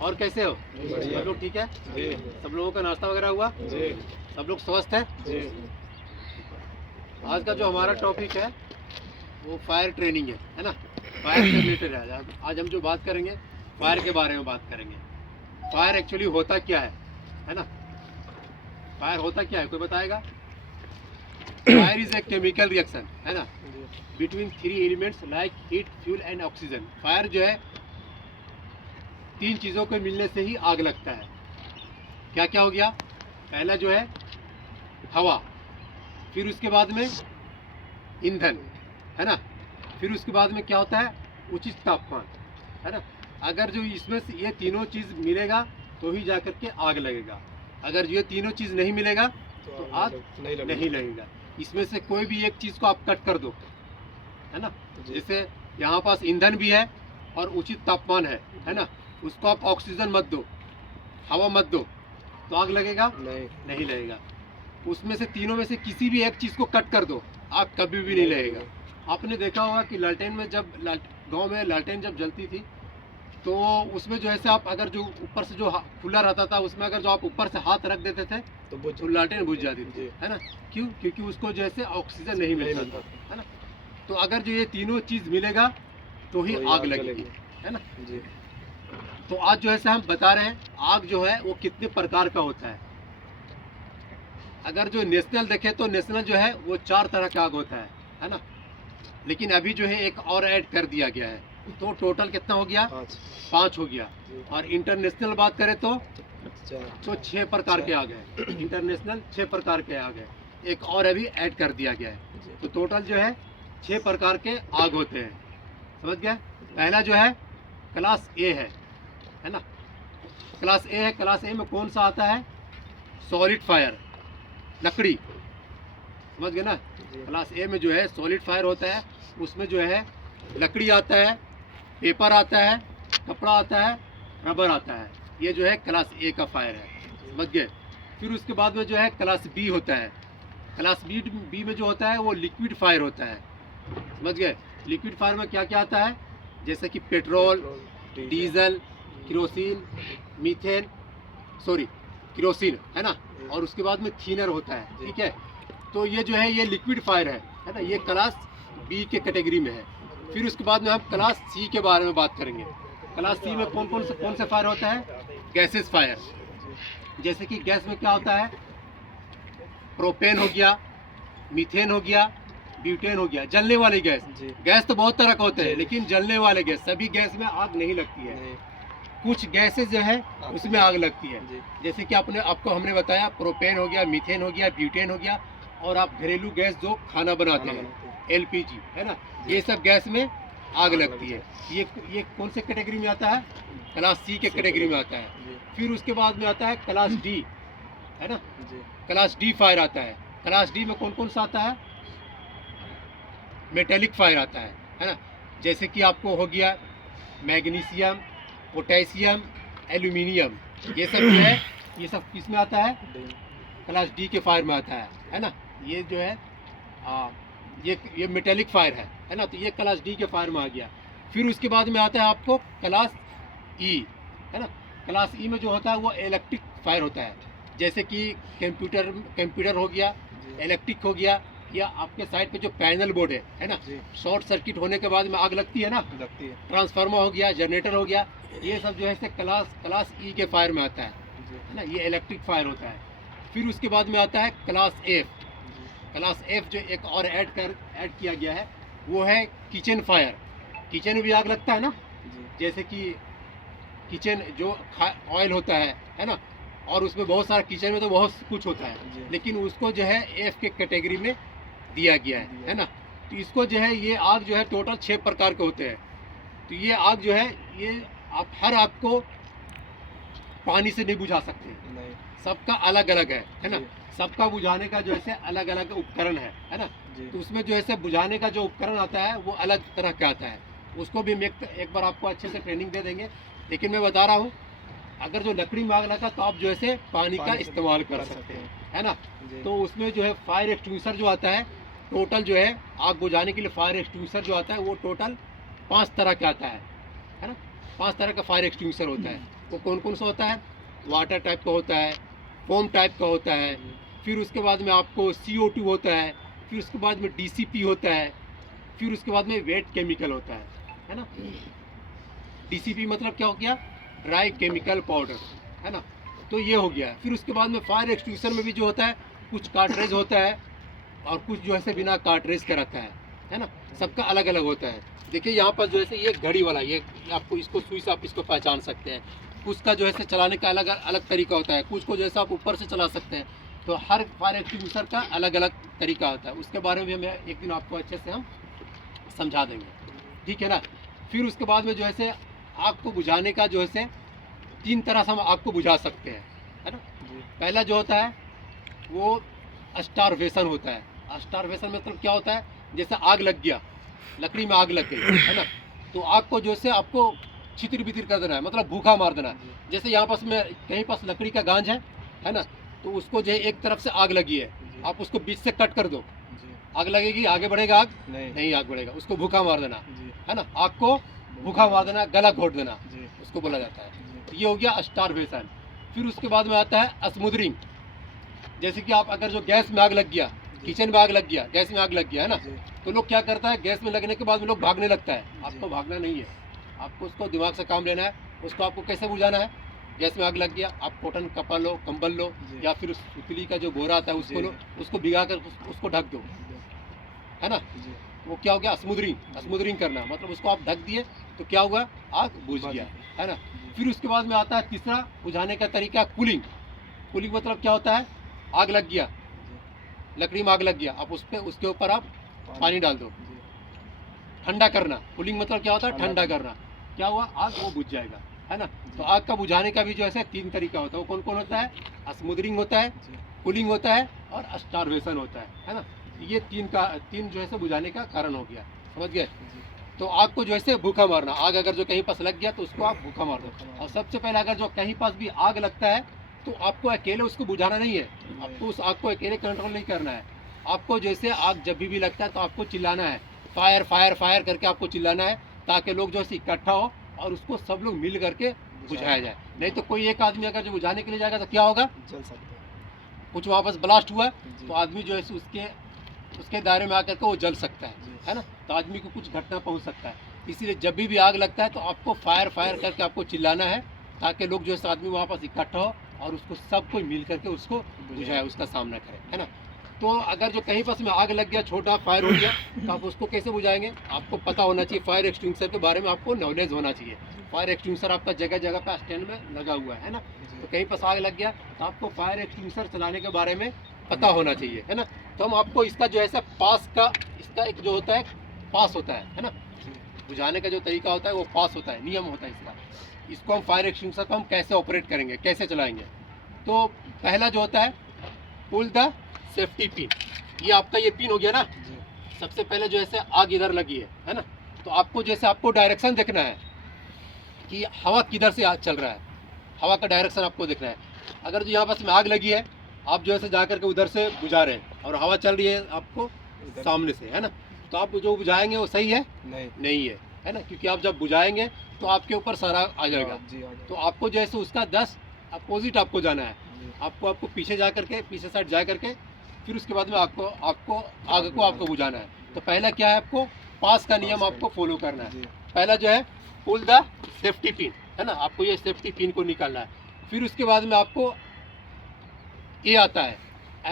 और कैसे हो? सब लोग ठीक है? सब लोगों का नाश्ता वगैरह हुआ? सब लोग स्वस्थ है? आज का जो हमारा टॉपिक है वो फायर ट्रेनिंग है ना? फायर से रिलेटेड है। आज हम जो बात करेंगे फायर के बारे में बात करेंगे। फायर एक्चुअली होता क्या है ना? फायर होता क्या है, कोई बताएगा? Fire is a chemical reaction, है ना, between three elements like heat, fuel and oxygen. Fire जो है तीन चीज़ों के मिलने से ही आग लगता है। क्या क्या हो गया? पहला जो है हवा, फिर उसके बाद में ईंधन, है ना, फिर उसके बाद में क्या होता है? उचित तापमान, है ना। अगर जो इसमें से ये तीनों चीज़ मिलेगा तो ही जाकर के आग लगेगा। अगर ये तीनों चीज़ नहीं मिलेगा तो आग नहीं लगेगा। इसमें से कोई भी एक चीज़ को आप कट कर दो, है ना। जैसे यहाँ पास ईंधन भी है और उचित तापमान है ना, उसको आप ऑक्सीजन मत दो, हवा मत दो, तो आग लगेगा? नहीं लगेगा। उसमें से तीनों में से किसी भी एक चीज़ को कट कर दो, आग कभी भी नहीं लगेगा। आपने देखा होगा कि लालटेन में जब गांव में लालटेन जब जलती थी तो उसमें जो है आप अगर जो ऊपर से जो खुला रहता था उसमें अगर जो आप ऊपर से हाथ रख देते थे तो लालटेन बुझ जाती थी, है ना। क्यों? क्योंकि उसको जैसे ऑक्सीजन नहीं मिलता था, है ना। तो अगर जो ये तीनों चीज़ मिलेगा तो ही आग लगेगी, है ना। तो आज जो है हम बता रहे हैं आग जो है वो कितने प्रकार का होता है। अगर जो नेशनल देखें तो नेशनल जो है वो 4 तरह का आग होता है ना। लेकिन अभी जो है एक और ऐड कर दिया गया है, तो टोटल कितना हो गया? 5 हो गया। और इंटरनेशनल बात करें तो 6 प्रकार के आग हैं। इंटरनेशनल 6 प्रकार के आग हैं, एक और अभी ऐड कर दिया गया है। तो टोटल जो है 6 प्रकार के आग होते हैं, समझ गया। पहला जो है क्लास ए है ना। क्लास ए है। क्लास ए में कौन सा आता है? सॉलिड फायर, लकड़ी, समझ गए ना। क्लास ए में जो है सॉलिड फायर होता है, उसमें जो है लकड़ी आता है, पेपर आता है, कपड़ा आता है, रबर आता है। ये जो है क्लास ए का फायर है, समझ गए। फिर उसके बाद में जो है क्लास बी होता है। क्लास बी में जो होता है वो लिक्विड फायर होता है, समझ गए। लिक्विड फायर में क्या क्या आता है? जैसे कि petrol, diesel, kerosene, methane, kerosene, है ना। और उसके बाद में थीनर होता है, ठीक है। तो ये जो है ये लिक्विड फायर है ना। ये क्लास बी के कैटेगरी में है। फिर उसके बाद में हम क्लास सी के बारे में बात करेंगे। क्लास सी में कौन से फायर होता है? Gases fire. जैसे कि गैस में क्या होता है? प्रोपेन हो गया, मीथेन हो गया, ब्यूटेन हो गया। जलने वाली गैस। गैस तो बहुत तरह का होते हैं, लेकिन जलने वाले गैस, सभी गैस में आग नहीं लगती है। कुछ गैसेस जो है उसमें आग लगती है। जैसे कि आपको हमने बताया प्रोपेन हो गया, मीथेन हो गया, ब्यूटेन हो गया, और आप घरेलू गैस जो खाना बनाते हैं, एलपीजी, है ना, ये सब गैस में आग लगती है। ये कौन से कैटेगरी में आता है? क्लास सी के कैटेगरी में आता है। फिर उसके बाद में आता है क्लास डी, है ना। क्लास डी फायर आता है। क्लास डी में कौन सा आता है? मेटेलिक फायर आता है ना। जैसे कि आपको हो गया मैग्नीशियम, पोटेशियम, एल्यूमिनियम, ये सब जो है ये सब किस में आता है? क्लास डी के फायर में आता है ना। ये जो है ये मेटेलिक फायर है ना। तो ये क्लास डी के फायर में आ गया। फिर उसके बाद में आता है आपको क्लास ई, है ना। क्लास ई में जो होता है वो इलेक्ट्रिक फायर होता है। जैसे कि कंप्यूटर हो गया, इलेक्ट्रिक हो गया, या आपके साइड पे जो पैनल बोर्ड है ना, शॉर्ट सर्किट होने के बाद में आग लगती है ना, लगती है। ट्रांसफार्मर हो गया, जनरेटर हो गया, ये सब जो है क्लास ई के फायर में आता है ना। ये इलेक्ट्रिक फायर होता है। फिर उसके बाद में आता है क्लास एफ। क्लास एफ जो एक और ऐड किया गया है वो है किचन फायर। किचन में भी आग लगता है ना। जैसे कि किचन जो ऑयल होता है ना, और उसमें बहुत सारा, किचन में तो बहुत कुछ होता है, लेकिन उसको जो है एफ के कैटेगरी में दिया गया है ना। तो इसको जो है ये आग जो है टोटल 6 प्रकार के होते हैं। तो ये आग जो है ये आप हर आग को पानी से नहीं बुझा सकते, सबका अलग अलग है ना। सबका बुझाने का जो है अलग अलग उपकरण है ना। तो उसमें जो है बुझाने का जो उपकरण आता है वो अलग तरह का आता है। उसको भी हम एक बार आपको अच्छे से ट्रेनिंग दे देंगे। लेकिन मैं बता रहा हूँ अगर जो लकड़ी में आग लगा तो आप जो है पानी का इस्तेमाल कर सकते हैं, है ना। तो उसमें जो है फायर एक्सटिंग्विशर जो आता है, टोटल जो है आग बुझाने के लिए फायर एक्सटिंग्विशर जो आता है वो टोटल 5 तरह का आता है ना। 5 तरह का फायर एक्सटिंग्विशर होता है। वो कौन कौन सा होता है? वाटर टाइप का होता है, फोम टाइप का होता है, फिर उसके बाद में आपको CO2 होता है, फिर उसके बाद में DCP होता है, फिर उसके बाद में वेट केमिकल होता है ना। DCP मतलब क्या हो गया? ड्राई केमिकल पाउडर, है ना। तो ये हो गया। फिर उसके बाद में फायर एक्सटिंग्विशर में भी जो होता है कुछ कार्ट्रेज होता है और कुछ जो है बिना कार्ट्रेज का रहता है ना। सबका अलग अलग होता है। देखिए यहाँ पर जो है ये घड़ी वाला, ये आपको इसको सुई से आप इसको पहचान सकते हैं। कुछ का जो है चलाने का अलग अलग तरीका होता है, कुछ को जैसा आप ऊपर से चला सकते हैं। तो हर फायर एक्सटिंग्विशर का अलग अलग तरीका होता है। उसके बारे में मैं एक दिन आपको अच्छे से हम समझा देंगे, ठीक है ना। फिर उसके बाद में जो है आग को बुझाने का जो है 3 तरह से हम आग को बुझा सकते हैं, है ना। पहला जो होता है वो स्टारवेशन होता है। स्टारवेशन मतलब क्या होता है? जैसे आग लग गया, लकड़ी में आग लग गई, है ना। तो आग को जो है आपको छितिर बितिर कर देना है, मतलब भूखा मार देना है। जैसे यहाँ पास में कहीं पास लकड़ी का गांज है ना, तो उसको जो है एक तरफ से आग लगी है, आप उसको बीच से कट कर दो, आग लगेगी, आगे बढ़ेगा आग? नहीं आग बढ़ेगा। उसको भूखा मार देना, है ना। आग को भूखा मार देना, गला घोट देना, उसको बोला जाता है। तो ये हो गया स्टारवेशन। फिर उसके बाद में आता है स्मूदरिंग। जैसे कि आप अगर जो गैस में आग लग गया, किचन में आग लग गया, गैस में आग लग गया, है ना, तो लोग क्या करता है, गैस में लगने के बाद में लोग भागने लगता है। आपको भागना नहीं है, आपको उसको दिमाग से काम लेना है। उसको आपको कैसे बुझाना है? गैस में आग लग गया, आप कॉटन कपड़ा लो, कंबल लो, या फिर सुतली का जो बोरा आता है उसको लो, उसको भिगा कर उसको ढक दो, है ना। वो क्या हो गया? स्मूदरिंग करना, मतलब उसको आप ढक दिए तो क्या हुआ? आग बुझ गया, है ना। फिर उसके बाद में आता है तीसरा बुझाने का तरीका, कूलिंग। कूलिंग मतलब क्या होता है? आग लग गया, लकड़ी में आग लग गया, आप उस पर उसके ऊपर आप पानी डाल दो, ठंडा करना। कूलिंग मतलब क्या होता है? ठंडा करना। क्या हुआ? आग वो बुझ जाएगा, है ना। तो आग का बुझाने का भी जो है 3 तरीका होता है। वो कौन कौन होता है? स्मूदरिंग होता है, कूलिंग होता है और स्टारवेशन होता है ना। ये 3 जो है बुझाने का कारण हो गया, समझ गए। तो आग को जो है भूखा मारना, आग अगर जो कहीं पास लग गया तो उसको आप भूखा मार दो। और सबसे पहले अगर जो कहीं पास भी आग लगता है तो आपको अकेले उसको बुझाना नहीं है, आपको उस आग को अकेले कंट्रोल नहीं करना है। आपको जैसे आग जब भी लगता है तो आपको चिल्लाना है, फायर फायर फायर करके आपको चिल्लाना है, ताकि लोग जो है इकट्ठा हो और उसको सब लोग मिल करके बुझाया जाए। नहीं तो कोई एक आदमी अगर जो बुझाने के लिए जाएगा तो क्या होगा? जल सकता है। कुछ वापस ब्लास्ट हुआ तो आदमी जो है उसके दायरे में आकर के वो जल सकता है ना। तो आदमी को कुछ घटना पहुंच सकता है। इसीलिए जब भी आग लगता है तो आपको फायर फायर करके आपको चिल्लाना है, ताकि लोग जो है आदमी वहाँ पास इकट्ठा हो और उसको सब कोई मिल करके उसको बुझाए, उसका सामना करे, है ना। तो अगर जो कहीं पास में आग लग गया, छोटा फायर हो गया, तो आप उसको कैसे बुझाएंगे? आपको पता होना चाहिए, फायर एक्सटिंग्विशर के बारे में आपको नॉलेज होना चाहिए। फायर एक्सटिंग्विशर आपका जगह जगह पे स्टैंड में लगा हुआ है ना। तो कहीं पास आग लग गया तो आपको फायर एक्सटिंग्विशर चलाने के बारे में पता होना चाहिए, है ना। तो हम आपको इसका जो है पास का, इसका एक जो होता है पास होता है ना, बुझाने का जो तरीका होता है वो पास होता है, नियम होता है इसका। इसको हम फायर एक्सटिंग्विशर को हम कैसे ऑपरेट करेंगे, कैसे चलाएंगे। तो पहला जो होता है, पुल द सेफ्टी पिन। ये आपका ये पिन हो गया ना। सबसे पहले जो है आग इधर लगी है ना। तो आपको जैसे आपको डायरेक्शन देखना है कि हवा किधर से चल रहा है, हवा का डायरेक्शन आपको देखना है। अगर जो यहाँ पास में आग लगी है, आप जो है जा करके उधर से बुझा रहे हैं और हवा चल रही है आपको सामने से, है ना। तो आप जो बुझाएंगे वो सही है? नहीं है ना, क्योंकि आप जब बुझाएंगे तो आपके ऊपर सारा आ जाएगा। तो आपको जैसे उसका 10 अपोजिट आपको जाना है। आपको पीछे जा करके, पीछे साइड जा करके, फिर उसके बाद में आपको आग को आपको बुझाना है। तो पहला क्या है, आपको पास का नियम आपको फॉलो करना है। पहला जो है पुल द सेफ्टी पिन, है ना, आपको ये सेफ्टी पिन को निकालना है। फिर उसके बाद में आपको ये आता है,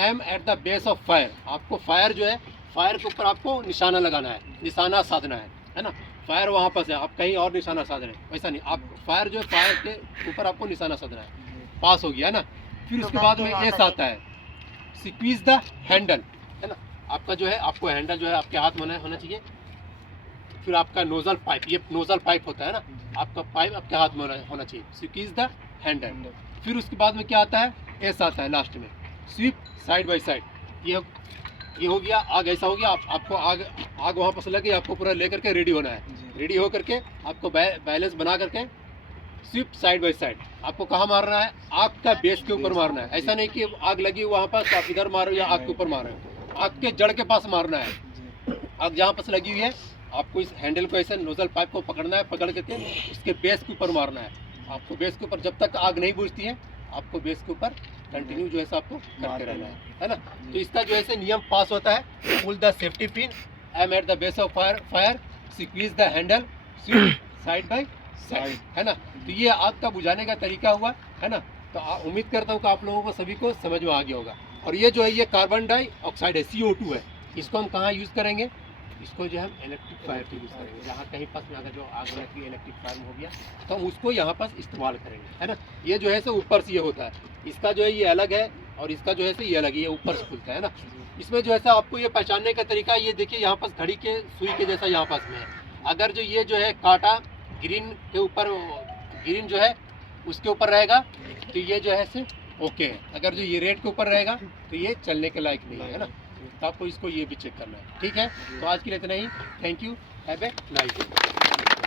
aim at the base of fire. आपको फायर जो है, फायर के ऊपर आपको निशाना लगाना है, निशाना साधना है ना। फायर वहाँ पर है, आप कहीं और निशाना साध रहे हैं, वैसा नहीं। आप फायर जो है, फायर के ऊपर आपको निशाना साधना है। पास हो गया, है ना। फिर उसके बाद में एस आता है, स्क्वीज द हैंडल, है ना। आपका जो है, आपको हैंडल जो है आपके हाथ में होना चाहिए। फिर आपका नोजल पाइप, ये नोजल पाइप होता है ना, आपका पाइप आपके हाथ में होना चाहिए। Squeeze the handle. फिर उसके बाद में क्या आता है, एस आता है लास्ट में, स्वीप साइड बाय साइड। ये हो गया, आग ऐसा हो गया। आपको आग वहाँ पर लगे, आपको पूरा लेकर के रेडी होना है। रेडी हो करके आपको बैलेंस बना करके स्वीप साइड बाय साइड। आपको कहाँ मारना है? आग का बेस के ऊपर मारना है। ऐसा नहीं कि आग लगी वहाँ पर तो आप इधर मारो या आग के ऊपर मारो, आग के जड़ के पास मारना है। आग जहाँ पास लगी हुई है आपको इस हैंडल को ऐसे नोजल पाइप को पकड़ना है, पकड़ के उसके बेस के ऊपर मारना है। आपको बेस के ऊपर जब तक आग नहीं बुझती है, आपको बेस के ऊपर कंटिन्यू जो है आपको करते रहना है ना। तो इसका जो है नियम पास होता है, pull the safety pin, aim at the base of fire, squeeze the handle, side by side, है ना। तो ये आग का बुझाने का तरीका हुआ, है ना। तो उम्मीद करता हूँ कि आप लोगों को सभी को समझ में आ गया होगा। और ये जो है ये कार्बन डाइऑक्साइड है, CO2 है। इसको हम कहाँ यूज़ करेंगे? इसको जो है हम इलेक्ट्रिक फायर पे यूज़ करेंगे। जहाँ कहीं पास में अगर जो आग लगती है इलेक्ट्रिक फायर में हो गया, तो हम उसको यहाँ पास इस्तेमाल करेंगे, है ना। ये जो है सो ऊपर से ये होता है, इसका जो है ये अलग है, और इसका जो है सो ये अलग है, ये ऊपर से खुलता है ना। इसमें जो है सो आपको ये पहचानने का तरीका, ये देखिए यहाँ पास घड़ी के सुई के जैसा यहाँ पास में है। अगर जो ये जो है कांटा ग्रीन के ऊपर, ग्रीन जो है उसके ऊपर रहेगा, तो ये जो है से ओके है। अगर जो ये रेड के ऊपर रहेगा, तो ये चलने के लायक नहीं है ना। तो आपको इसको ये भी चेक करना है, ठीक है। तो आज के लिए इतना ही। Thank you, have a nice day.